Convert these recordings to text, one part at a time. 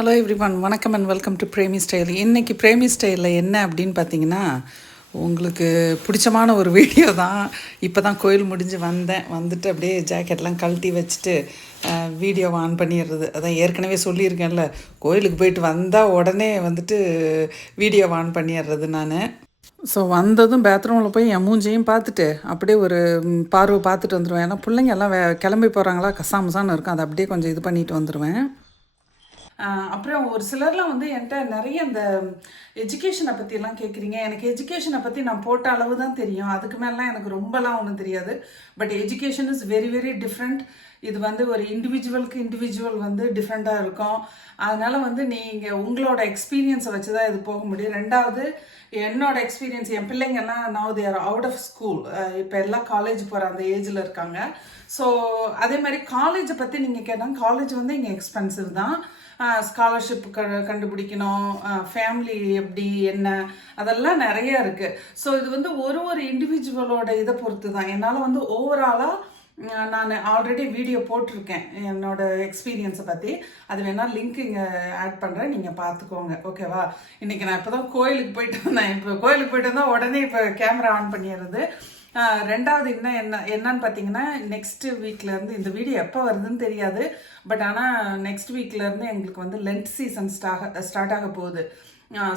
Hello everyone, வணக்கம் and welcome to Premi style. இன்றைக்கி பிரேமி ஸ்டைலில் என்ன அப்படின்னு பார்த்தீங்கன்னா, உங்களுக்கு பிடிச்சமான ஒரு வீடியோ தான். இப்போ தான் கோயில் முடிஞ்சு வந்துட்டு அப்படியே ஜாக்கெட்லாம் கழட்டி வச்சுட்டு வீடியோவை ஆன் பண்ணிடுறது. அதான் ஏற்கனவே சொல்லியிருக்கேன்ல, கோயிலுக்கு போயிட்டு வந்தால் உடனே வந்துட்டு வீடியோவை ஆன் பண்ணிடுறது நான். ஸோ வந்ததும் பேத்ரூமில் போய் என் மூஞ்சையும் பார்த்துட்டு அப்படியே ஒரு பார்வை பார்த்துட்டு வந்துடுவேன். ஏன்னா பிள்ளைங்க எல்லாம் கிளம்பி போகிறாங்களா, கசாமசான்னு இருக்கும், அதை அப்படியே கொஞ்சம் இது பண்ணிட்டு வந்துடுவேன். அப்புறம் ஒரு சிலர்லாம் வந்து என்கிட்ட நிறைய இந்த எஜுகேஷனை பற்றிலாம் கேட்குறீங்க. எனக்கு எஜுகேஷனை பற்றி நான் போட்ட அளவு தான் தெரியும், அதுக்கு மேலாம் எனக்கு ரொம்பலாம் ஒன்றும் தெரியாது. But education is very very different. இது வந்து ஒரு இண்டிவிஜுவல் வந்து டிஃப்ரெண்ட்டாக இருக்கும். அதனால் வந்து நீங்கள் உங்களோட எக்ஸ்பீரியன்ஸை வச்சு தான் இது போக முடியும். ரெண்டாவது, என்னோட எக்ஸ்பீரியன்ஸ், என் பிள்ளைங்கெல்லாம் now they are out of school. இப்போ எல்லாம் காலேஜ் போகிற அந்த ஏஜில் இருக்காங்க. ஸோ அதே மாதிரி காலேஜை பற்றி நீங்கள் கேட்டால், காலேஜ் வந்து இங்கே எக்ஸ்பென்சிவ் தான். ஸ்காலர்ஷிப் கண்டுபிடிக்கணும், ஃபேமிலி எப்படி என்ன, அதெல்லாம் நிறைய இருக்குது. ஸோ இது வந்து ஒரு இண்டிவிஜுவலோட இதை பொறுத்து தான். என்னால் வந்து ஓவராலாக நான் ஆல்ரெடி வீடியோ போட்டிருக்கேன் என்னோட எக்ஸ்பீரியன்ஸை பற்றி. அது வேணால் லிங்க் இங்கே ஆட் பண்ணுறேன், நீங்கள் பார்த்துக்கோங்க, ஓகேவா? இன்றைக்கி நான் இப்போ தான் கோயிலுக்கு போயிட்டு வந்தேன். இப்போ கோயிலுக்கு போயிட்டு வந்தால் உடனே இப்போ கேமரா ஆன் பண்ணிடுறது. ரெண்டாவது என்னன்னு பார்த்தீங்கன்னா, நெக்ஸ்ட் வீக்லேருந்து, இந்த வீடியோ எப்போ வருதுன்னு தெரியாது, பட் ஆனால் நெக்ஸ்ட் வீக்லேருந்து எங்களுக்கு வந்து லென்ட் சீசன் ஸ்டார்ட் ஆக போகுது.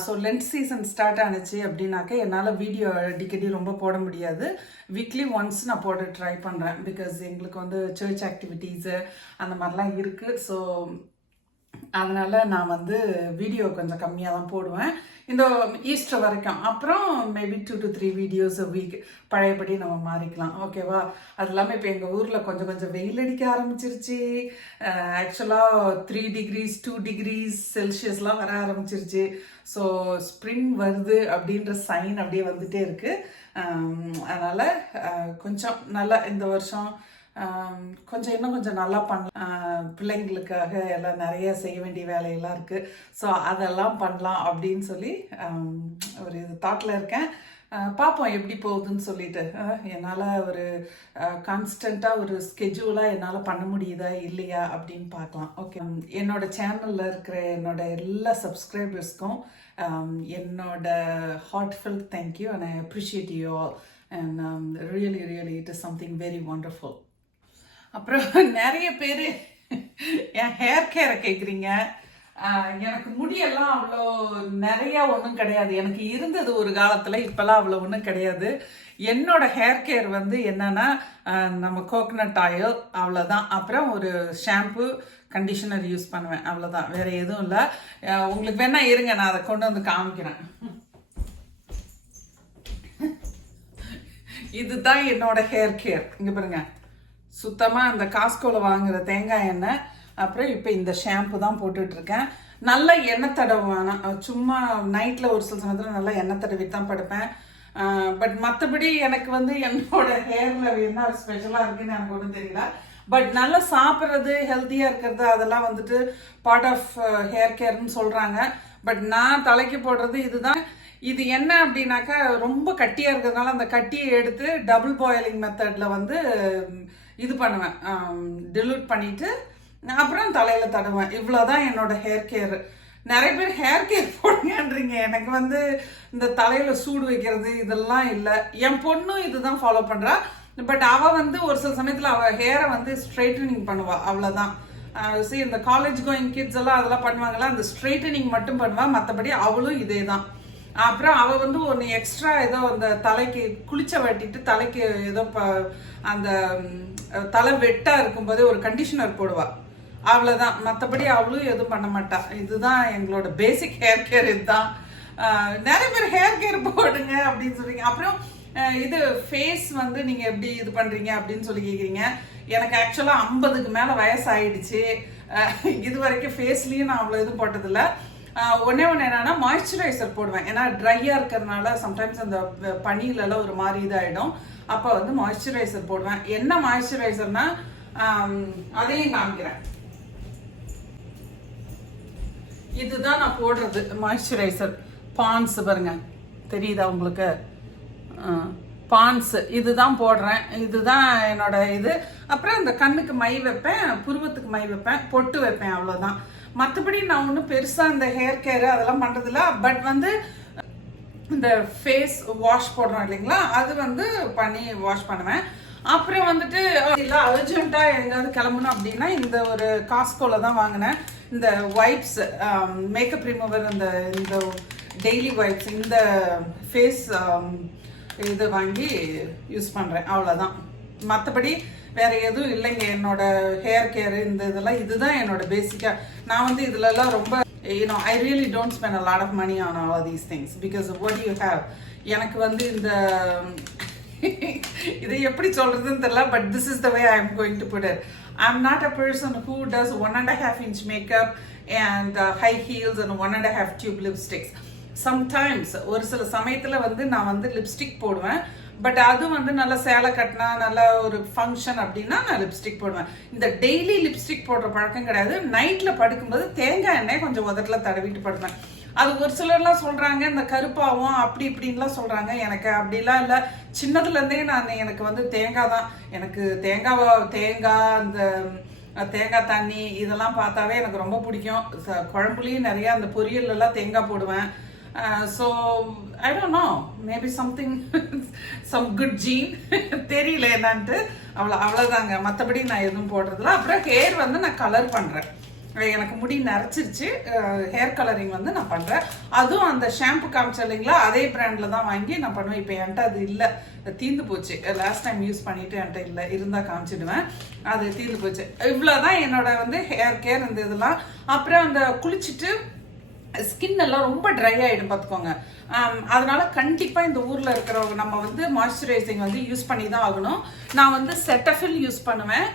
ஸோ லென்ட் சீசன் ஸ்டார்ட் ஆனிச்சு அப்படின்னாக்க என்னால் வீடியோ அடிக்கடி ரொம்ப போட முடியாது. வீக்லி ஒன்ஸ் நான் போட ட்ரை பண்ணுறேன். பிகாஸ் எங்களுக்கு வந்து சர்ச் ஆக்டிவிட்டீஸு அந்த மாதிரிலாம் இருக்குது. ஸோ அதனால் நான் வந்து வீடியோ கொஞ்சம் கம்மியாக தான் போடுவேன் இந்த ஈஸ்டர் வரைக்கும். அப்புறம் மேபி 2 to 3 வீடியோஸ் வீக் பழையபடி நம்ம மாறிக்கலாம், ஓகேவா? அது இல்லாமல் இப்போ எங்கள் ஊரில் கொஞ்சம் வெயில் அடிக்க ஆரம்பிச்சிருச்சு. ஆக்சுவலாக 3 degrees 2 degrees செல்சியஸ்லாம் வர ஆரம்பிச்சிருச்சு. ஸோ ஸ்ப்ரிங் வருது அப்படின்ற சைன் அப்படியே வந்துகிட்டே இருக்குது. அதனால் கொஞ்சம் நல்லா இந்த வருஷம் இன்னும் கொஞ்சம் நல்லா பண்ணலாம். பிள்ளைங்களுக்காக எல்லாம் நிறைய செய்ய வேண்டிய வேலையெல்லாம் இருக்குது. ஸோ அதெல்லாம் பண்ணலாம் அப்படின்னு சொல்லி ஒரு இது தாட்டில் இருக்கேன். பார்ப்போம் எப்படி போகுதுன்னு சொல்லிட்டு. என்னால் ஒரு கான்ஸ்டண்ட்டாக ஒரு ஸ்கெட்யூலாக என்னால் பண்ண முடியுதா இல்லையா அப்படின்னு பார்க்கலாம், ஓகே? என்னோட சேனலில் இருக்கிற என்னோட எல்லா சப்ஸ்கிரைபர்ஸ்க்கும் என்னோட heartful thank you and I appreciate you all. And really it is something very wonderful. அப்புறம் நிறைய பேர் என் ஹேர் கேரை கேட்குறீங்க. எனக்கு முடியெல்லாம் அவ்வளோ நிறையா ஒன்றும் கிடையாது. எனக்கு இருந்தது ஒரு காலத்தில், இப்போல்லாம் அவ்வளோ ஒன்றும் கிடையாது. என்னோட ஹேர் கேர் வந்து என்னென்னா, நம்ம கோகனட் ஆயில் அவ்வளோதான். அப்புறம் ஒரு ஷாம்பு, கண்டிஷனர் யூஸ் பண்ணுவேன், அவ்வளோதான். வேறு எதுவும் இல்லை. உங்களுக்கு வேணால் இருங்க, நான் அதை கொண்டு வந்து காமிக்கிறேன். இதுதான் என்னோட ஹேர் கேர். இங்கே பாருங்க, சுத்தமாக அந்த காஸ்கோவில் வாங்குகிற தேங்காய் எண்ணெய், அப்புறம் இப்போ இந்த ஷாம்பு தான் போட்டுட்ருக்கேன். நல்லா எண்ணெய் தடவை வேணாம், சும்மா நைட்டில் ஒரு சில சமயத்தில் நல்லா எண்ணெய் தடவி தான் படுப்பேன். பட் மற்றபடி எனக்கு வந்து என்னோட ஹேரில் என்ன ஸ்பெஷலாக இருக்குன்னு எனக்கு ஒன்றும் தெரியல. பட் நல்லா சாப்பிட்றது, ஹெல்த்தியாக இருக்கிறது, அதெல்லாம் வந்துட்டு பார்ட் ஆஃப் ஹேர் கேர்னு சொல்கிறாங்க. பட் நான் தலைக்கு போடுறது இதுதான். இது என்ன அப்படின்னாக்கா, ரொம்ப கட்டியாக இருக்கிறதுனால அந்த கட்டியை எடுத்து டபுள் பாயிலிங் மெத்தடில் வந்து இது பண்ணுவேன், டிலூட் பண்ணிவிட்டு அப்புறம் தலையில் தடுவேன். இவ்வளோதான் என்னோட ஹேர் கேர். நிறைய பேர் ஹேர் கேர் போடுங்கன்றீங்க. எனக்கு வந்து இந்த தலையில் சூடு வைக்கிறது இதெல்லாம் இல்லை. என் பொண்ணும் இதுதான் ஃபாலோ பண்ணுறா. பட் அவள் வந்து ஒரு சில சமயத்தில் அவள் ஹேரை வந்து ஸ்ட்ரைட்டனிங் பண்ணுவாள், அவ்வளோதான். இந்த காலேஜ் கோயிங் கிட்ஸ் எல்லாம் அதெல்லாம் பண்ணுவாங்களா, அந்த ஸ்ட்ரைட்டனிங் மட்டும் பண்ணுவாள். மற்றபடி அவளும் இதே தான். அப்புறம் அவள் வந்து ஒன்று எக்ஸ்ட்ரா ஏதோ அந்த தலைக்கு குளிச்ச வெட்டிட்டு தலைக்கு ஏதோ அந்த தலை வெட்டாக இருக்கும்போது ஒரு கண்டிஷனர் போடுவாள், அவ்வளோதான். மற்றபடி அவளும் எதுவும் பண்ண மாட்டா. இதுதான் எங்களோட பேசிக் ஹேர் கேர். இதுதான். நிறைய பேர் ஹேர் கேர் போடுங்க அப்படின்னு சொல்றீங்க. அப்புறம் இது ஃபேஸ் வந்து நீங்கள் எப்படி இது பண்ணுறீங்க அப்படின்னு சொல்லி கேட்குறீங்க. எனக்கு ஆக்சுவலாக 50க்கு மேலே வயசாகிடுச்சு. இது வரைக்கும் ஃபேஸ்லேயும் நான் அவ்வளோ இது போட்டதில்லை. ஒன்று என்னன்னா, மாய்ஸ்சரைசர் போடுவேன். ஏன்னா ட்ரையாக இருக்கிறதுனால சம்டைம்ஸ் அந்த பனியிலலாம் ஒரு மாதிரி இதாகிடும். அப்போ வந்து மாய்ஸ்சரைசர் போடுவேன். என்ன மாய்ஸ்சரைசர்னா அதையும் காமிக்கிறேன். இதுதான் நான் போடுறது மாய்ஸ்சரைசர். பான்ஸ் பாருங்க, தெரியுதா உங்களுக்கு? பான்ஸ் இதுதான் போடுறேன். இதுதான் என்னோட இது. அப்புறம் இந்த கண்ணுக்கு மை வைப்பேன், புருவத்துக்கு மை வைப்பேன், பொட்டு வைப்பேன், அவ்வளோதான். மற்றபடி நான் ஒன்றும் பெருசாக இந்த ஹேர் கேர் அதெல்லாம் பண்ணுறதில்ல. பட் வந்து இந்த ஃபேஸ் வாஷ் போடுறோம் இல்லைங்களா, அது வந்து பண்ணி வாஷ் பண்ணுவேன். அப்புறம் வந்துட்டு இல்லை அர்ஜென்ட்டாக எங்கேயாவது கிளம்பணும் அப்படின்னா இந்த ஒரு காஸ்கோவில் தான் வாங்கினேன் இந்த வைப்ஸ், மேக்கப் ரிமூவர், இந்த இந்த டெய்லி வைப்ஸ், இந்த ஃபேஸ் இது வாங்கி யூஸ் பண்ணுறேன். அவ்வளோதான். மற்றபடி வேறு எதுவும் இல்லைங்க. என்னோட ஹேர் கேரு இந்த இதெல்லாம் இதுதான் என்னோட பேசிக்காக. நான் வந்து இதுலலாம் ரொம்ப I really don't spend a lot of money on all of these things because what do you have? எனக்கு வந்து இந்த இதை எப்படி சொல்றதுன்னு தெரியல, but this is the way I am going to put it. I'm not a person who does 1.5 inch makeup and high heels and 1.5 tube lipsticks. Sometimes ஒரு சில சமயத்துல வந்து நான் வந்து லிப்ஸ்டிக் போடுவேன். பட் அது வந்து நல்லா சேலை கட்டினா நல்லா ஒரு ஃபங்க்ஷன் அப்படின்னா நான் லிப்ஸ்டிக் போடுவேன். இந்த டெய்லி லிப்ஸ்டிக் போடுற பழக்கம் கிடையாது. நைட்டில் படுக்கும்போது தேங்காய் எண்ணெய் கொஞ்சம் உதட்டில் தடவிட்டு படுவேன். அது ஒரு சிலர்லாம் சொல்கிறாங்க இந்த கருப்பாவும் அப்படி இப்படின்லாம் சொல்கிறாங்க. எனக்கு அப்படிலாம் இல்லை. சின்னதுலேருந்தே எனக்கு வந்து தேங்காய் தான். எனக்கு தேங்காய் அந்த தேங்காய் தண்ணி இதெல்லாம் பார்த்தாவே எனக்கு ரொம்ப பிடிக்கும். குழம்புலேயும் நிறையா அந்த பொரியல்லாம் தேங்காய் போடுவேன். So I don't know, maybe something some good gene தெரியல என்னன்ட்டு. அவ்வளோதாங்க. மற்றபடி நான் எதுவும் போடுறதில்ல. அப்புறம் ஹேர் வந்து நான் கலர் பண்ணுறேன். எனக்கு முடி நரைச்சிருச்சு, ஹேர் கலரிங் வந்து நான் பண்ணுறேன். அதுவும் அந்த ஷாம்பு காமிச்சேன் இல்லைங்களா, அதே பிராண்டில் தான் வாங்கி நான் பண்ணுவேன். இப்போ என்கிட்ட அது இல்லை, தீர்ந்து போச்சு. லாஸ்ட் டைம் யூஸ் பண்ணிவிட்டு என்கிட்ட இல்லை, இருந்தால் காமிச்சிடுவேன். அது தீர்ந்து போச்சு. இவ்வளோதான் என்னோட வந்து ஹேர் கேர் இந்த இதெல்லாம். அப்புறம் அந்த குளிச்சுட்டு ஸ்கின் எல்லாம் ரொம்ப ட்ரை ஆகிடும் பார்த்துக்கோங்க. அதனால கண்டிப்பாக இந்த ஊரில் இருக்கிறவங்க நம்ம வந்து மாய்ஸ்சரைசிங் வந்து யூஸ் பண்ணி தான் ஆகணும். நான் வந்து செட்டஃபில் யூஸ் பண்ணுவேன்.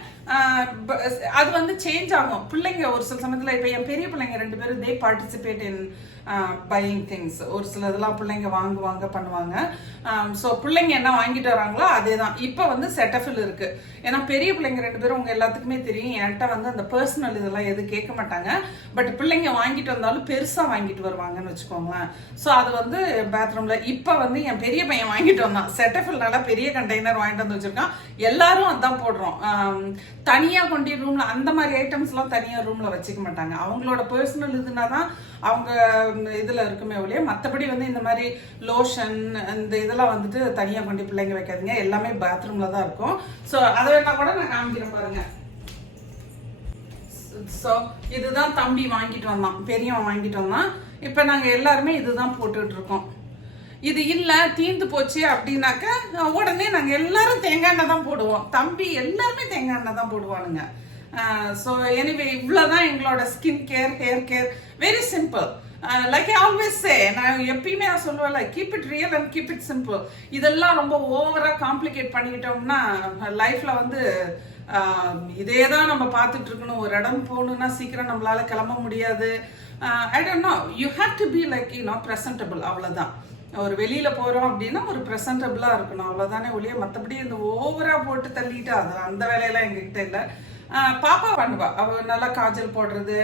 அது வந்து சேஞ்ச் ஆகும். பிள்ளைங்க ஒரு சில சமயத்தில் இப்போ என் பெரிய பிள்ளைங்க 2 பேரும் தே பார்ட்டிசிபேட் இன் பையிங் திங்ஸ். ஒரு சில இதெல்லாம் பிள்ளைங்க வாங்குவாங்க பண்ணுவாங்க. ஸோ பிள்ளைங்க என்ன வாங்கிட்டு வராங்களோ அதே தான். இப்போ வந்து செட்டஃபில் இருக்குது. ஏன்னா பெரிய பிள்ளைங்க 2 பேரும் உங்கள் எல்லாத்துக்குமே தெரியும், என்கிட்ட வந்து அந்த பர்சனல் இதெல்லாம் எதுவும் கேட்க மாட்டாங்க. பட் பிள்ளைங்க வாங்கிட்டு வந்தாலும் பெருசாக வாங்கிட்டு வருவாங்கன்னு வச்சுக்கோங்களேன். ஸோ அது வந்து பாத்ரூமில் இப்போ வந்து என் பெரிய பையன் வாங்கிட்டு வந்தான். செட்டஃபில் நல்லா பெரிய கண்டெய்னர் வாங்கிட்டு வந்து வச்சுருக்கான். எல்லாரும் அதான் போடுறோம். தனியாக கொண்டு ரூமில் அந்த மாதிரி ஐட்டம்ஸ்லாம் தனியாக ரூமில் வச்சுக்க மாட்டாங்க. அவங்களோட பர்சனல் இதுனா தான் அவங்க இதில் இருக்குமே ஒழிய, மற்றபடி வந்து இந்த மாதிரி லோஷன் இந்த இதெல்லாம் வந்துட்டு தனியாக கொண்டு பிள்ளைங்க வைக்காதீங்க. எல்லாமே பாத்ரூமில் தான் இருக்கும். ஸோ அதை வேணா கூட நான் காமிக்கிறேன் பாருங்க. ஸோ இதுதான் தம்பி வாங்கிட்டு வந்தான், பெரியவன் வாங்கிட்டு வந்தான். இப்போ நாங்கள் எல்லாருமே இதுதான் போட்டுட்டு இருக்கோம். இது இல்லை தீர்ந்து போச்சு அப்படின்னாக்க உடனே நாங்கள் எல்லாரும் தேங்காய் எண்ணெய் தான் போடுவோம். தம்பி எல்லாருமே தேங்காய் எண்ணெய் தான் போடுவானுங்க. ஸோ எனிவே இவ்வளோதான் எங்களோட skin care, hair care. Very simple. Like I always say, நான் எப்பயுமே நான் சொல்லுவேன்ல, keep it real and keep it simple. இதெல்லாம் ரொம்ப ஓவராக காம்ப்ளிகேட் பண்ணிக்கிட்டோம்னா லைஃப்பில் வந்து இதே தான் நம்ம பார்த்துட்டு இருக்கணும். ஒரு இடம் போகணுன்னா சீக்கிரம் நம்மளால கிளம்ப முடியாது. ஐ don't no, you have to be like presentable. அவ்வளோதான். ஒரு வெளியில் போகிறோம் அப்படின்னா ஒரு ப்ரெசன்டபிளாக இருக்கணும். அவ்வளோதானே ஒழிய மற்றபடி இந்த ஓவராக போட்டு தள்ளிட்டு அந்த வேலையெல்லாம் எங்ககிட்ட இல்லை. பாப்பா பண்ணுவா. அவள் நல்லா காஜல் போடுறது,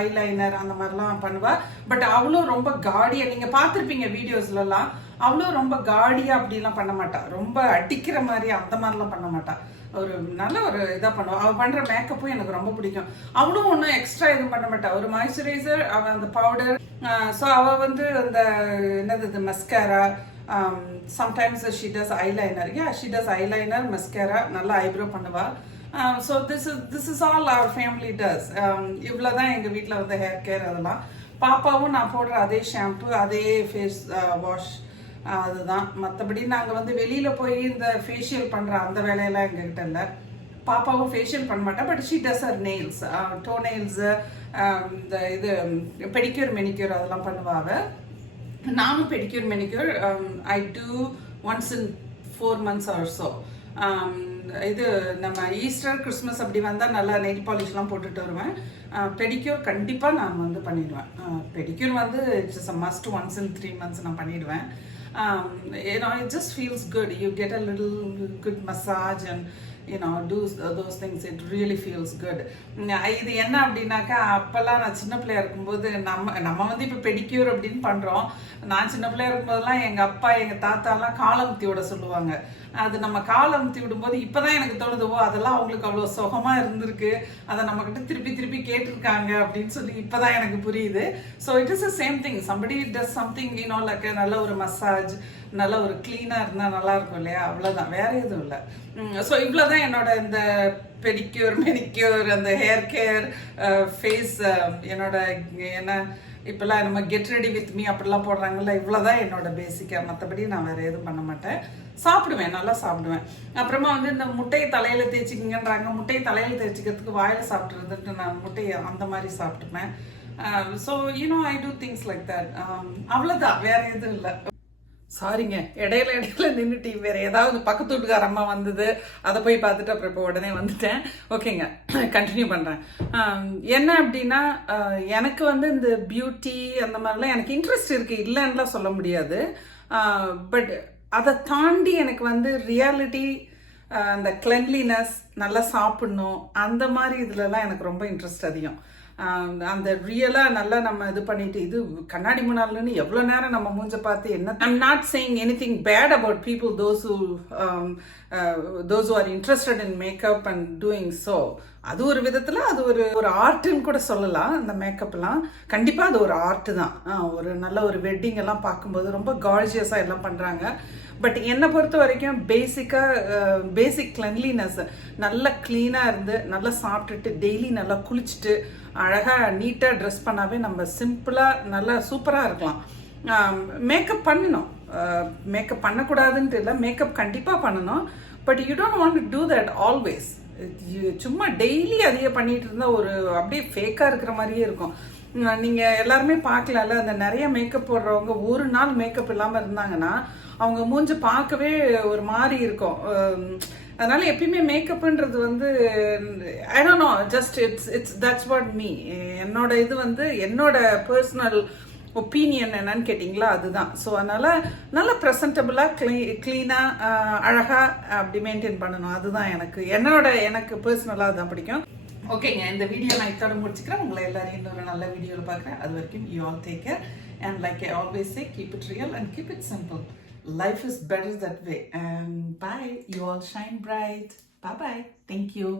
ஐலைனர் அந்த மாதிரிலாம் பண்ணுவா. பட் அவளும் ரொம்ப காடியாக, நீங்கள் பார்த்துருப்பீங்க வீடியோஸ்லலாம், அவளும் ரொம்ப காடியாக அப்படிலாம் பண்ண மாட்டா. ரொம்ப அடிக்கிற மாதிரி அந்த மாதிரிலாம் பண்ண மாட்டா. ஒரு நல்ல ஒரு இதாக பண்ணுவாள். அவள் பண்ணுற மேக்கப்பும் எனக்கு ரொம்ப பிடிக்கும். அவளும் ஒன்றும் எக்ஸ்ட்ரா எதுவும் பண்ண மாட்டாள். ஒரு மாய்ஸ்சரைசர், அவள் அந்த பவுடர். ஸோ அவள் வந்து அந்த என்னது mascara, sometimes she does eyeliner. She does eyeliner, mascara, நல்லா ஐப்ரோ பண்ணுவாள். So this is all our family does. இவ்வளோ தான் எங்கள் வீட்டில் வந்து ஹேர் கேர். அதெல்லாம் பாப்பாவும் நான் போடுற அதே ஷாம்பு, அதே ஃபேஸ் வாஷ், அதுதான். மற்றபடி நாங்கள் வந்து வெளியில் போய் இந்த ஃபேஷியல் பண்ணுற அந்த வேலையெல்லாம் எங்ககிட்ட இல்லை. பாப்பாவும் ஃபேஷியல் பண்ண மாட்டேன். But she does her nails, toe nails, இந்த இது பெடிக்யூர் மெனிக்யூர் அதெல்லாம் பண்ணுவாங்க. நானும் pedicure manicure I do once in 4 months or so. இது நம்ம ஈஸ்டர், கிறிஸ்மஸ் அப்படி வந்தால் நல்லா நெயில் பாலிஷ்லாம் போட்டுட்டு வருவேன். பெடிக்யூர் கண்டிப்பாக நான் வந்து பண்ணிடுவேன். பெடிக்யூர் வந்து it's a must. Once in 3 months நான் பண்ணிடுவேன். It just feels good. You get a little good massage and do those things. It really feels good. இது என்ன அப்படின்னாக்கா, அப்போல்லாம் நான் சின்ன பிள்ளையா இருக்கும்போது நம்ம வந்து இப்போ பெடிக்யூர் அப்படின்னு பண்ணுறோம். நான் சின்ன பிள்ளையா இருக்கும்போதெல்லாம் எங்கள் அப்பா எங்கள் தாத்தாலாம் காலமுத்தியோட சொல்லுவாங்க. அது நம்ம கால் அமுத்தி விடும்போது இப்போதான் எனக்கு தோணுது, ஓ அதெல்லாம் அவங்களுக்கு அவ்வளோ சுகமாக இருந்திருக்கு, அதை நம்மக்கிட்ட திருப்பி திருப்பி கேட்டிருக்காங்க அப்படின்னு சொல்லி இப்போதான் எனக்கு புரியுது. So it is a same thing, somebody does something like நல்ல ஒரு மசாஜ், நல்ல ஒரு க்ளீனாக இருந்தால் நல்லா இருக்கும் இல்லையா, அவ்வளோதான், வேற எதுவும் இல்லை. ஸோ இவ்வளோதான் என்னோட இந்த பெடிக்யூர் மெனிக்யூர், அந்த ஹேர் கேர், ஃபேஸ், என்னோட என்ன இப்போல்லாம் நம்ம கெட் ரெடி வித் மீ அப்படிலாம் போடுறாங்கல்ல, இவ்வளோதான் என்னோட பேசிக்காக. மற்றபடி நான் வேறு எதுவும் பண்ண மாட்டேன். சாப்பிடுவேன், நல்லா சாப்பிடுவேன். அப்புறமா இந்த முட்டையை தலையில் தேய்ச்சிக்கிங்கன்றாங்க, முட்டையை தலையில் தேய்ச்சிக்கிறதுக்கு வாயில் சாப்பிட்றதுட்டு நான் முட்டையை அந்த மாதிரி சாப்பிட்டுப்பேன். So I do things like that. அவ்வளோதான், வேற எதுவும் இல்லை. சாரிங்க, இடையில நின்றுட்டு வேற ஏதாவது பக்கத்து வீட்டுக்கார அம்மா வந்தது, அதை போய் பார்த்துட்டு அப்புறம் இப்போ உடனே வந்துட்டேன். ஓகேங்க, கண்டினியூ பண்ணுறேன். என்ன அப்படின்னா, எனக்கு இந்த பியூட்டி அந்த மாதிரிலாம் எனக்கு இன்ட்ரெஸ்ட் இருக்குது, இல்லைன்னுலாம் சொல்ல முடியாது. பட் அதை தாண்டி எனக்கு ரியாலிட்டி, அந்த கிளென்லினஸ், நல்லா சாப்பிட்ணும், அந்த மாதிரி இதுலலாம் எனக்கு ரொம்ப இன்ட்ரெஸ்ட் அதிகம். அந்த ரியலாக நல்லா நம்ம இது பண்ணிட்டு, இது கண்ணாடி முன்னாள்னு எவ்வளோ நேரம் நம்ம மூஞ்ச பார்த்து என்ன. I'm not saying anything bad about people, those who are interested in makeup and doing so. அது ஒரு விதத்தில் அது ஒரு ஆர்ட்டுன்னு கூட சொல்லலாம். அந்த மேக்கப்லாம் கண்டிப்பாக அது ஒரு ஆர்ட்டு தான். ஒரு நல்ல ஒரு வெட்டிங் எல்லாம் பார்க்கும்போது ரொம்ப கார்ஜியஸாக எல்லாம் பண்ணுறாங்க. பட் என்னை பொறுத்த வரைக்கும் பேசிக் கிளென்லினஸ், நல்லா க்ளீனாக இருந்து நல்லா சாப்பிட்டுட்டு டெய்லி நல்லா குளிச்சுட்டு அழகாக நீட்டாக ட்ரெஸ் பண்ணாவே நம்ம சிம்பிளாக நல்லா சூப்பராக இருக்கலாம். மேக்கப் பண்ணணும், மேக்கப் பண்ணக்கூடாதுன்ட்டு இல்லை, மேக்கப் கண்டிப்பாக பண்ணணும். But you don't want to do that always. சும்மா டெய்லி அதையே பண்ணிட்டு இருந்தால் ஒரு அப்படியே ஃபேக்காக இருக்கிற மாதிரியே இருக்கும். நீங்கள் எல்லாருமே பார்க்கலாம்ல, அந்த நிறைய மேக்கப் போடுறவங்க ஒரு நாள் மேக்கப் இல்லாமல் இருந்தாங்கன்னா அவங்க மூஞ்சி பார்க்கவே ஒரு மாதிரி இருக்கும். அதனால எப்பயுமே மேக்கப்ன்றது I don't know, just it's that's what me. என்னோட இது என்னோட பர்சனல் ஒப்பீனியன் என்னன்னு கேட்டிங்களா, அதுதான். ஸோ அதனால் நல்லா ப்ரெசன்டபுளாக க்ளீனாக அழகாக அப்படி மெயின்டைன் பண்ணணும். அதுதான் எனக்கு பர்சனலாக அதுதான் பிடிக்கும். ஓகேங்க, இந்த வீடியோ நான் இதோட முடிச்சுக்கிறேன். உங்களை எல்லாரையும் இன்னொரு நல்ல வீடியோவில் பார்க்குறேன். அது வரைக்கும் you all take care. And like I always say, keep it real and keep it simple. Life is better that way. And bye. You all shine bright. Bye-bye. Thank you.